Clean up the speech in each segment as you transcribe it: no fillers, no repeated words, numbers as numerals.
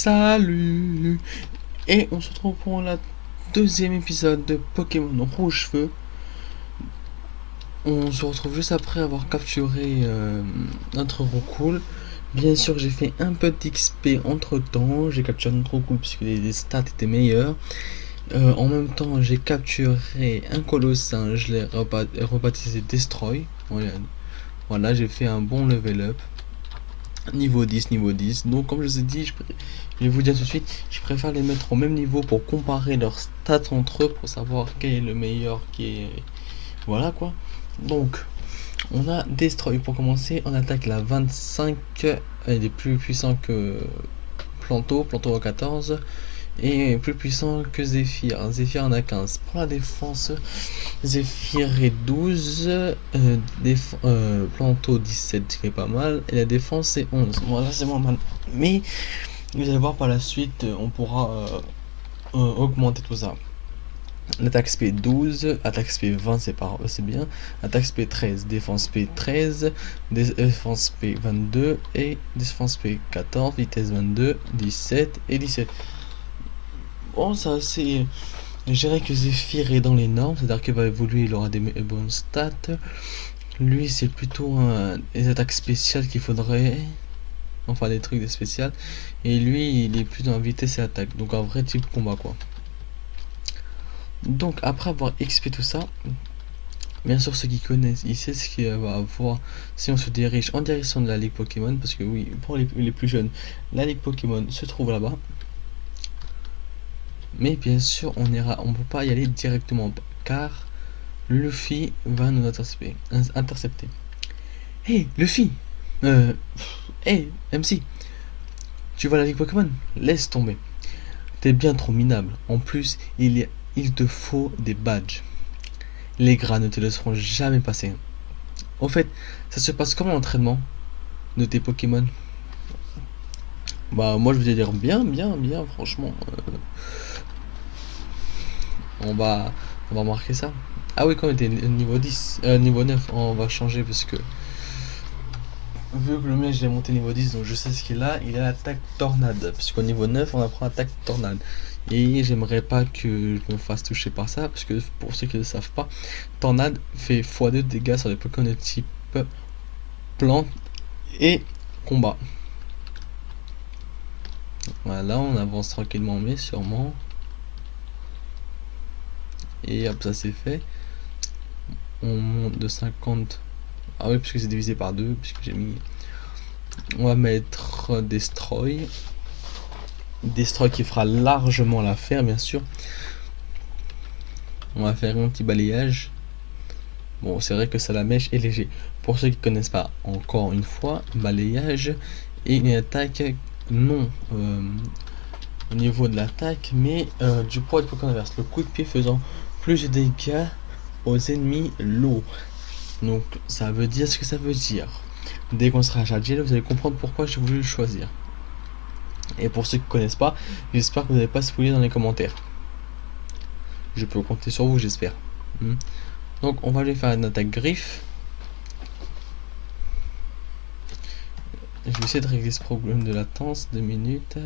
Salut. Et on se retrouve pour la deuxième épisode de Pokémon Rouge Feu. On se retrouve juste après avoir capturé notre Roucoule. Bien sûr, j'ai fait un peu d'XP entre temps. J'ai capturé notre Roucoule puisque les stats étaient meilleurs. En même temps, j'ai capturé un Colossin. Je l'ai rebaptisé Destroy. Voilà, j'ai fait un bon level up. Niveau 10, niveau 10. Donc, comme je vous ai dit, je vais vous dire tout de suite, je préfère les mettre au même niveau pour comparer leurs stats entre eux, pour savoir quel est le meilleur qui est. Voilà quoi. Donc, on a Destroy pour commencer. On attaque la 25. Elle est plus puissant que Planto. Planto a 14. Et plus puissant que Zephyr. Zephyr en a 15. Pour la défense, Zephyr est 12. Planto 17, ce qui est pas mal. Et la défense c'est 11. Voilà, c'est moins mal. Mais vous allez voir par la suite, on pourra augmenter tout ça. L'attaque SP 12, attaque SP 20 c'est bien, attaque SP 13, défense SP 13, défense SP 22 et défense SP 14, vitesse 22, 17 et 17. Bon, ça c'est. Je dirais que Zephyr est dans les normes, c'est-à-dire qu'il va évoluer, il aura des bonnes stats. Lui c'est plutôt des attaques spéciales qu'il faudrait. Enfin des trucs spéciaux. Et lui il est plus dans vitesse et attaque, donc un vrai type combat quoi. Donc après avoir XP tout ça, bien sûr ceux qui connaissent, ils savent ce qu'il va avoir si on se dirige en direction de la Ligue Pokémon, parce que oui, pour les plus jeunes, la Ligue Pokémon se trouve là-bas. Mais bien sûr on peut pas y aller directement, car Luffy va nous intercepter. Hey Luffy, hey MC, tu vois la Ligue Pokémon? Laisse tomber. T'es bien trop minable. En plus, il te faut des badges. Les gras ne te laisseront jamais passer. Au fait, ça se passe comment l'entraînement de tes Pokémon? Bah moi je vais dire bien, franchement. On va on va marquer ça. Ah oui, quand on était niveau 10, niveau 9, on va changer parce que vu que le mien j'ai monté niveau 10, donc je sais ce qu'il a. Il a l'attaque tornade, puisqu'au niveau 9 on apprend attaque tornade. Et j'aimerais pas que je me fasse toucher par ça, parce que pour ceux qui ne le savent pas, tornade fait x2 de dégâts sur les Pokémon de type plante et combat. Voilà, on avance tranquillement mais sûrement. Et hop, ça c'est fait. On monte de 50. Ah oui, puisque c'est divisé par 2, puisque j'ai mis. On va mettre Destroy. Destroy qui fera largement l'affaire, bien sûr. On va faire un petit balayage. Bon, c'est vrai que Salamèche est léger. Pour ceux qui ne connaissent pas, encore une fois, balayage et une attaque non au niveau de l'attaque, mais du poids de Pokémon inverse. Le coup de pied faisant plus de dégâts aux ennemis lourds. Donc ça veut dire ce que ça veut dire. Dès qu'on sera à Jadjel, vous allez comprendre pourquoi j'ai voulu le choisir. Et pour ceux qui ne connaissent pas, j'espère que vous n'allez pas spoiler dans les commentaires. Je peux compter sur vous, j'espère. Donc on va aller faire une attaque griffe. Je vais essayer de régler ce problème de latence. 2 minutes.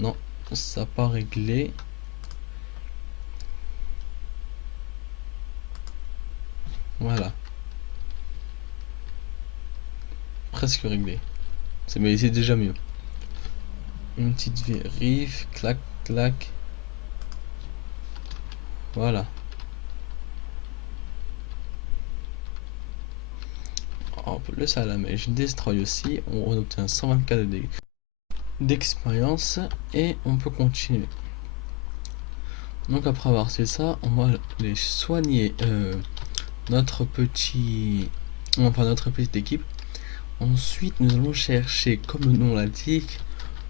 Non, ça n'a pas réglé. Voilà. Presque réglé. Mais c'est déjà mieux. Une petite vérif. Clac, clac. Voilà. Hop, le Salamèche Destroy aussi. On obtient 124 d'expérience. Et on peut continuer. Donc après avoir fait ça, on va les soigner notre petite équipe. Ensuite, nous allons chercher, comme le nom l'indique,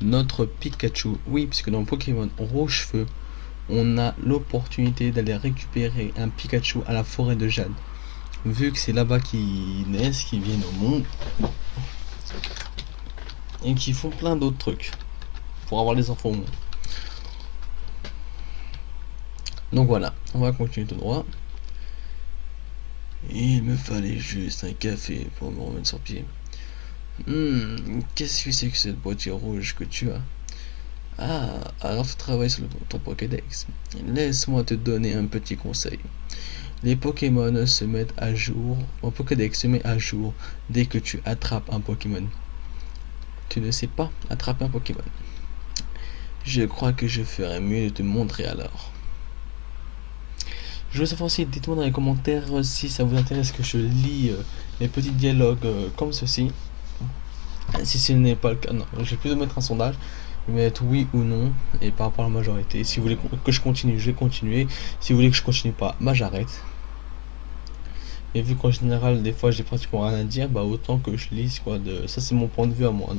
notre Pikachu. Oui, puisque dans Pokémon Rouge Feu, on a l'opportunité d'aller récupérer un Pikachu à la forêt de Jade. Vu que c'est là-bas qu'ils naissent, qu'ils viennent au monde. Et qu'ils font plein d'autres trucs. Pour avoir les enfants au monde. Donc voilà, on va continuer tout droit. Il me fallait juste un café pour me remettre sur pied. Qu'est-ce que c'est que cette boîtier rouge que tu as? Ah, alors tu travailles sur ton Pokédex. Laisse-moi te donner un petit conseil. Les Pokémon se mettent à jour, mon Pokédex se met à jour dès que tu attrapes un Pokémon. Tu ne sais pas attraper un Pokémon. Je crois que je ferais mieux de te montrer alors. Je veux savoir aussi, dites-moi dans les commentaires si ça vous intéresse que je lis les petits dialogues comme ceci. Si ce n'est pas le cas, non, je vais plutôt mettre un sondage. Je vais mettre oui ou non, et par rapport à la majorité. Si vous voulez que je continue, je vais continuer. Si vous voulez que je continue pas, bah j'arrête. Et vu qu'en général, des fois j'ai pratiquement rien à dire, bah autant que je lise quoi. Ça c'est mon point de vue à moi.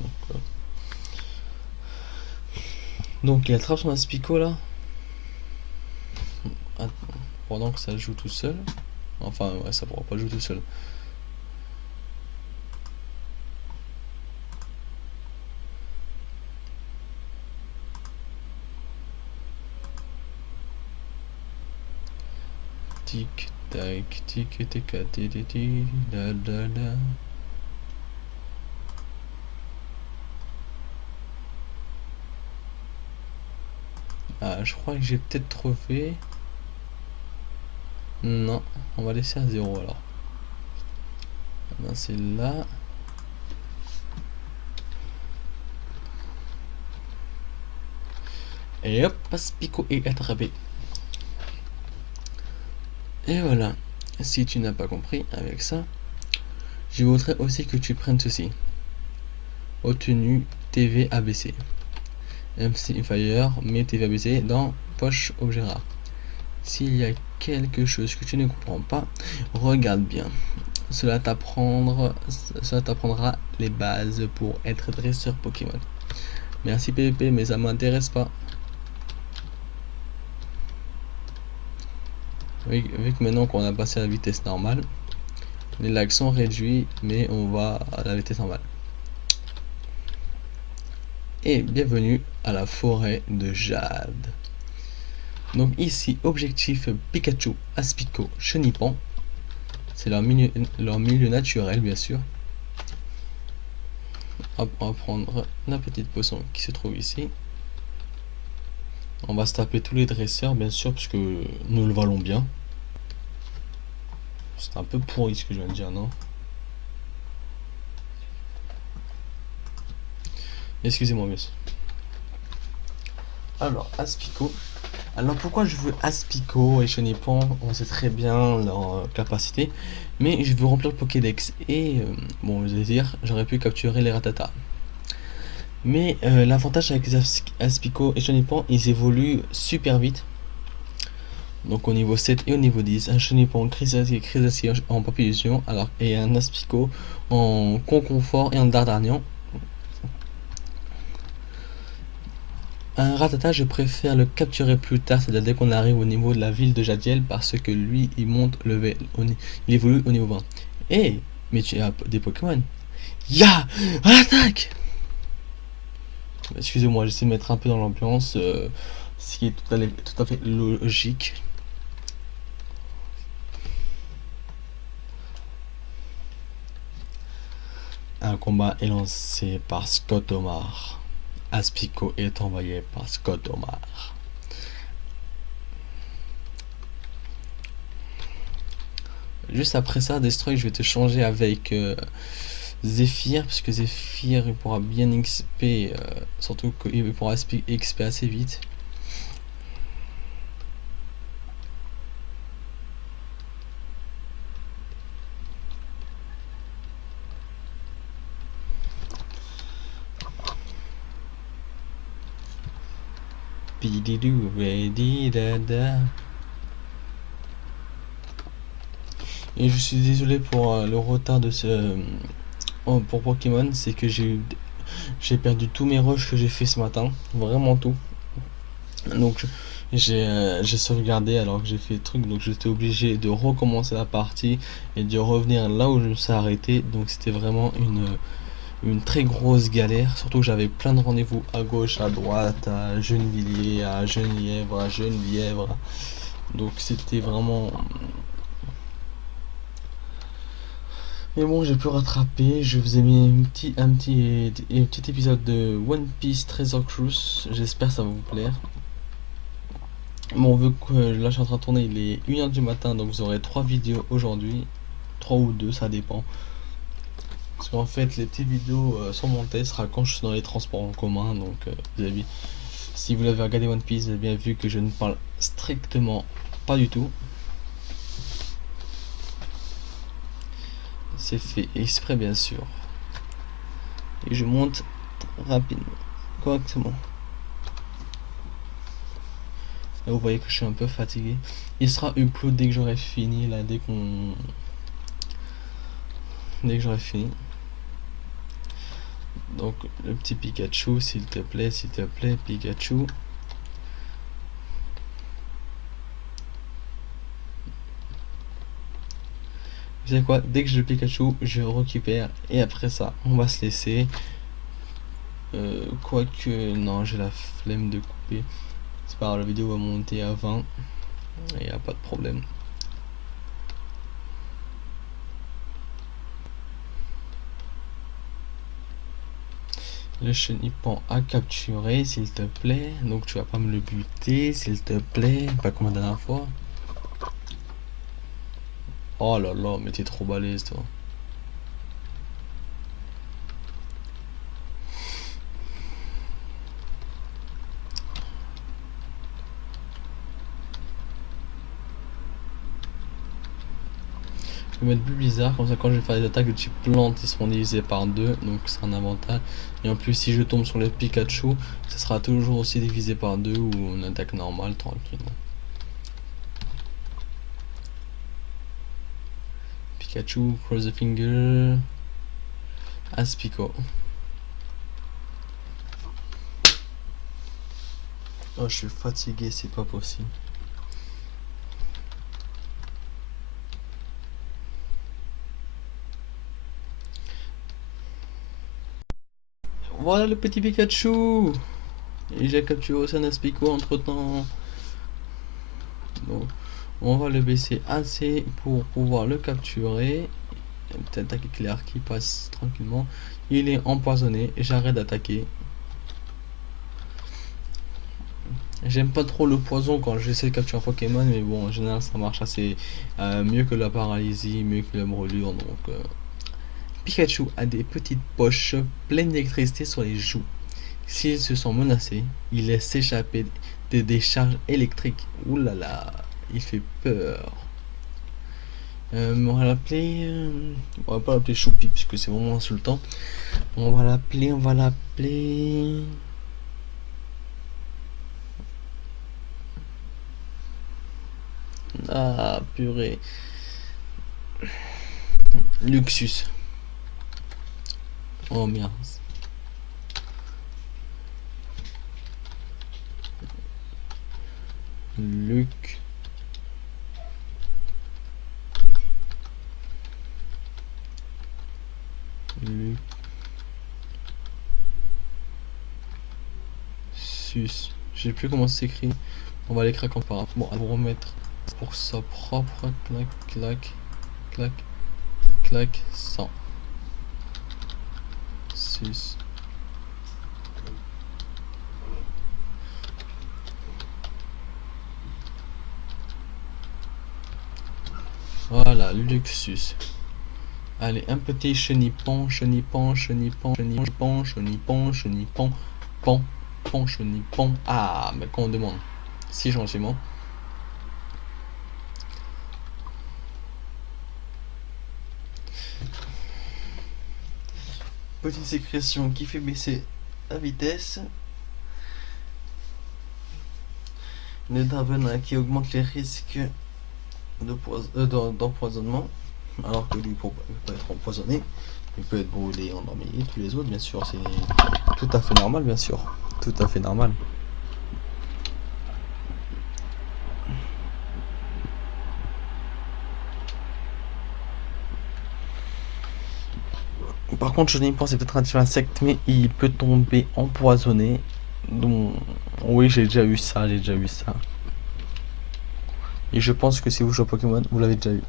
Donc il attrape son aspico là. Attends, pendant que ça joue tout seul. Enfin ouais, ça pourra pas jouer tout seul. Tic tac, tic tac, tic la la la. Ah, je crois que j'ai peut-être trouvé. Non, on va laisser à 0 alors. Ben, c'est là. Et hop, Aspico est attrapé. Et voilà. Si tu n'as pas compris avec ça, je voudrais aussi que tu prennes ceci. Obtenu TV ABC. MC Fire, mets TV ABC dans poche objet rare. S'il y a quelque chose que tu ne comprends pas, regarde bien. Cela t'apprendra les bases pour être dresseur Pokémon. Merci PVP, mais ça m'intéresse pas. Vu que maintenant qu'on a passé à la vitesse normale, les lags sont réduits, mais on va à la vitesse normale. Et bienvenue à la forêt de Jade. Donc ici, objectif Pikachu, Aspico, Chenipan. C'est leur milieu naturel, bien sûr. Hop, on va prendre la petite potion qui se trouve ici. On va se taper tous les dresseurs, bien sûr, puisque nous le valons bien. C'est un peu pourri ce que je viens de dire, non? Excusez-moi, monsieur. Alors, Aspico. Alors, pourquoi je veux Aspico et Chenipan? On sait très bien leur capacité. Mais je veux remplir le Pokédex. Et, bon, je vais dire, j'aurais pu capturer les Rattata. Mais l'avantage avec les Aspico et Chenipan, ils évoluent super vite. Donc au niveau 7 et au niveau 10, un Chenipan Crisiacier en Papillusion, alors et un Aspico en Conconfort et en Dardarnian. Un Rattata, je préfère le capturer plus tard, c'est-à-dire dès qu'on arrive au niveau de la ville de Jadiel, parce que lui, il monte level, il évolue au niveau 20. Et, mais tu as des Pokémon. Ya, à l'attaque! Excusez-moi, j'essaie de mettre un peu dans l'ambiance, ce qui est tout à fait logique. Un combat est lancé par Scott Omar. Aspico est envoyé par Scott Omar. Juste après ça, Destroy, je vais te changer avec Zephyr, puisque Zephyr il pourra bien XP, surtout qu'il pourra XP assez vite. Bididou, ready, dada. Et je suis désolé pour le retard de ce pour Pokémon, c'est que j'ai perdu tous mes rushs que j'ai fait ce matin, vraiment tout. Donc j'ai sauvegardé alors que j'ai fait le truc, donc j'étais obligé de recommencer la partie et de revenir là où je me suis arrêté. Donc c'était vraiment une très grosse galère, surtout que j'avais plein de rendez-vous à gauche, à droite, à Gennevilliers, à Genièvre, à Genevièvre. Donc c'était vraiment Mais bon, j'ai pu rattraper. Je vous ai mis un petit épisode de One Piece Treasure Cruise. J'espère que ça va vous plaire. Bon, vu que là je suis en train de tourner, il est 1h du matin, donc vous aurez 3 vidéos aujourd'hui. 3 ou 2, ça dépend. Parce qu'en fait, les petites vidéos sont montées, sera quand je suis dans les transports en commun. Donc, vous avez vu, si vous l'avez regardé One Piece, vous avez bien vu que je ne parle strictement pas du tout. C'est fait exprès, bien sûr. Et je monte rapidement, correctement. Là, vous voyez que je suis un peu fatigué. Il sera upload dès que j'aurai fini, là, dès que j'aurai fini. Donc, le petit Pikachu, s'il te plaît, Pikachu. Vous savez quoi, dès que j'ai le Pikachu, je récupère. Et après ça, on va se laisser. Quoique, non, j'ai la flemme de couper. C'est pas grave, la vidéo va monter à 20. Il n'y a pas de problème. Le chenipan à capturer, s'il te plaît. Donc tu vas pas me le buter, s'il te plaît. Pas comme la dernière fois. Oh là là, mais t'es trop balèze, toi. Je vais mettre plus bizarre, comme ça quand je vais faire des attaques de type plante, ils seront divisés par 2, donc c'est un avantage. Et en plus, si je tombe sur le Pikachu, ce sera toujours aussi divisé par 2 ou une attaque normale, tranquille. Pikachu, cross the finger, Aspico. Oh, je suis fatigué, c'est pas possible. Voilà le petit Pikachu. Et j'ai capturé aussi un Aspico entre temps. Donc, on va le baisser assez pour pouvoir le capturer. Peut-être attaque éclair qui passe tranquillement. Il est empoisonné. J'arrête d'attaquer. J'aime pas trop le poison quand j'essaie de capturer un Pokémon, mais bon, en général, ça marche assez mieux que la paralysie, mieux que la brûlure. Donc, Pikachu a des petites poches pleines d'électricité sur les joues. S'ils se sent menacés, il laisse s'échapper des décharges électriques. Ouh là là, il fait peur. On va l'appeler. On va pas l'appeler Choupi puisque c'est vraiment insultant. On va l'appeler. Ah, purée. Luxus. Oh merde. Luc. Luxus. Je sais plus comment c'est écrit. On va l'écrire comme par. Bon, à vous remettre pour sa propre. Clac, clac, clac, clac, 100. 6. Voilà, Luxus. Allez, un petit chenipan, chenipan, chenipan, chenipan, chenipan, chenipan, pan, pan, chenipan. Ah, mais quand on demande si gentiment. Petite sécrétion qui fait baisser la vitesse. Le Dravenat qui augmente les risques d'empoisonnement. Alors que lui peut être empoisonné, il peut être brûlé, endormi, et tous les autres, bien sûr, c'est tout à fait normal, bien sûr. Tout à fait normal. Par contre, je n'y pense, c'est peut-être un type insecte, mais il peut tomber empoisonné. Donc, oui, j'ai déjà eu ça, Et je pense que si vous jouez à Pokémon, vous l'avez déjà eu.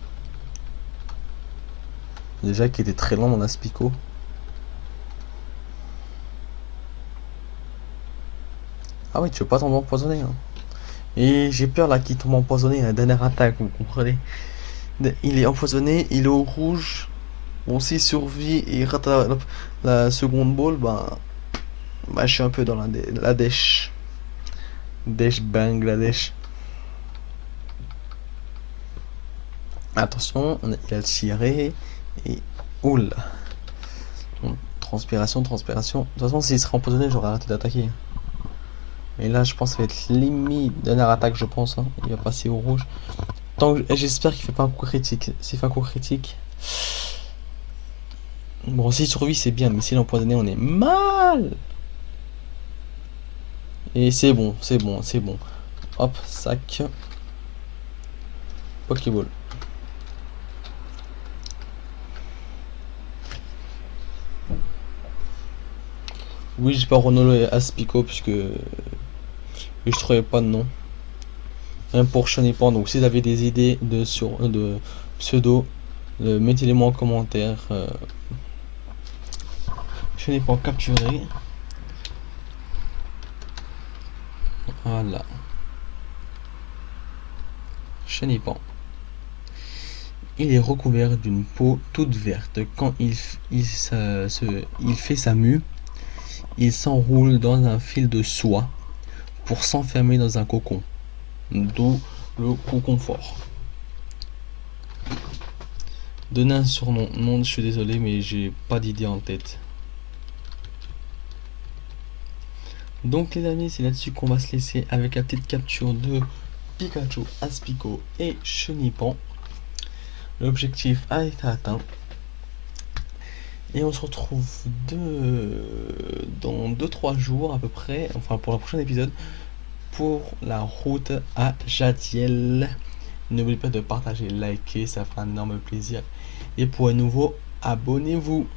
Déjà qui était très lent mon Aspico. Ah oui, tu veux pas tomber empoisonné, hein. Et j'ai peur là qu'il tombe empoisonné à la dernière attaque, vous comprenez? Il est empoisonné, il est au rouge. Bon, s'il survit et il rate la seconde ball, bah, je suis un peu dans la dèche. Dèche Bangladesh. Attention, il a tiré. Et. Oula. Bon, transpiration, transpiration. De toute façon, s'il serait empoisonné, j'aurais arrêté d'attaquer. Mais là, je pense que ça va être limite. Dernière attaque, je pense, hein. Il va passer au rouge. J'espère qu'il fait pas un coup critique. S'il fait un coup critique. Bon, s'il survit, c'est bien. Mais s'il est empoisonné, on est mal. Et c'est bon, c'est bon, c'est bon. Hop, sac. Pokéball. Oui, j'ai pas Ronolo et Aspico puisque je trouvais pas de nom. Même pour Chenipan. Donc si vous avez des idées de pseudo, mettez-les moi en commentaire. Chenipan capturé. Voilà. Chenipan. Il est recouvert d'une peau toute verte. Quand il fait sa mue, il s'enroule dans un fil de soie pour s'enfermer dans un cocon. D'où le cocon fort. Donner un surnom. Non, je suis désolé, mais j'ai pas d'idée en tête. Donc les amis, c'est là-dessus qu'on va se laisser avec la petite capture de Pikachu, Aspico et Chenipan. L'objectif a été atteint. Et on se retrouve dans 2-3 jours à peu près, enfin pour le prochain épisode, pour la route à Jadiel. N'oubliez pas de partager, liker, ça fera un énorme plaisir. Et pour un nouveau, abonnez-vous.